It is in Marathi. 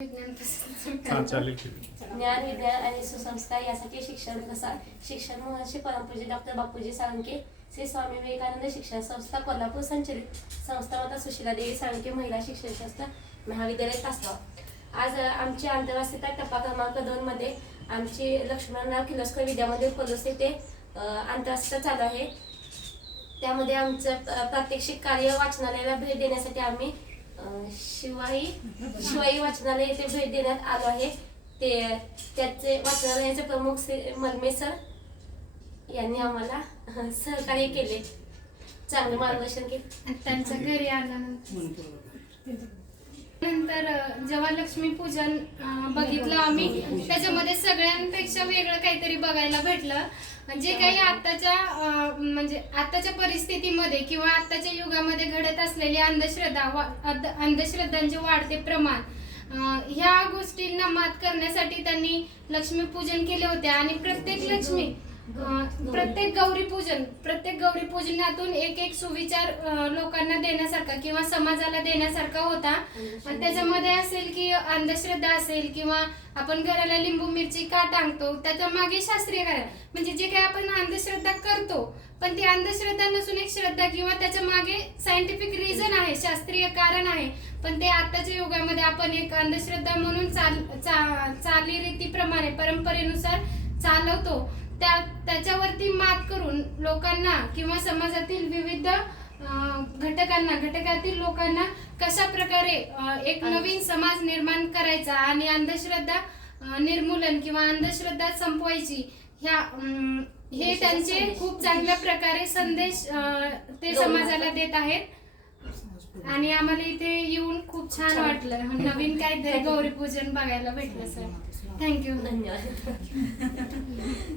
हा चालेल की. ज्ञान विज्ञान आणि सुसंस्कार यासाठी शिक्षण प्रसार शिक्षण महर्षी परमपूज्य डॉक्टर बापूजी साळुंके श्री स्वामी विवेकानंद शिक्षण संस्था कोल्हापूर संचलित संस्था माता सुशीला देवी साळुंके महिला शिक्षण संस्था महाविद्यालय तासगाव आज आमची आंतरराष्ट्रीय टप्पा क्रमांक दोन मध्ये आमची लक्ष्मणराव किर्लोस्कर विद्यामंदिर पलूस येथे आंतरराष्ट्रीय चालू आहे. त्यामध्ये आमचं प्रात्यक्षिक कार्य वाचनालयाला भेट देण्यासाठी आम्ही शिवाई शिवाई वाचनालय येथे भेट देण्यात आलो आहे. ते त्याचे वाचनालयाचे प्रमुख श्री मलमे सर यांनी आम्हाला सहकार्य केले. चांगलं मार्गदर्शन केले. त्यांच्या घरी आल्यानंतर जेव्हा लक्ष्मीपूजन अं, बघितलं आम्ही त्याच्यामध्ये सगळ्यांपेक्षा वेगळं काहीतरी बघायला भेटलं. जे काही आताच्या म्हणजे आताच्या परिस्थितीमध्ये किंवा आताच्या युगामध्ये घडत असलेली अंधश्रद्धा वा- अंधश्रद्धांचे वाढते प्रमाण ह्या गोष्टींना मात करण्यासाठी त्यांनी लक्ष्मीपूजन केले होते आणि प्रत्येक लक्ष्मी प्रत्येक गौरी पूजन प्रत्येक गौरी पूजनातून एक एक सुविचार लोकांना देण्यासारखा किंवा समाजाला देण्यासारखा होता. त्याच्यामध्ये असेल की अंधश्रद्धा असेल किंवा आपण घराला लिंबू मिरची का टांगतो त्याच्यामागे शास्त्रीय कारण म्हणजे जे काही आपण अंधश्रद्धा करतो पण ती अंधश्रद्धा नसून एक श्रद्धा किंवा त्याच्यामागे सायंटिफिक रिझन आहे शास्त्रीय कारण आहे. पण ते आताच्या युगामध्ये आपण एक अंधश्रद्धा म्हणून चाल चा, चालीरीतीप्रमाणे परंपरेनुसार चालवतो. त्या त्याच्यावरती मात करून लोकांना किंवा समाजातील विविध घटकांना घटकातील लोकांना कशा प्रकारे एक नवीन समाज निर्माण करायचा आणि अंधश्रद्धा निर्मूलन किंवा अंधश्रद्धा संपवायची ह्या हे त्यांचे खूप चांगल्या प्रकारे संदेश ते समाजाला देत आहेत. आणि आम्हाला इथे येऊन खूप छान वाटलं. नवीन काहीतरी गौरी पूजन बघायला भेटलं सर. थँक्यू. धन्यवाद.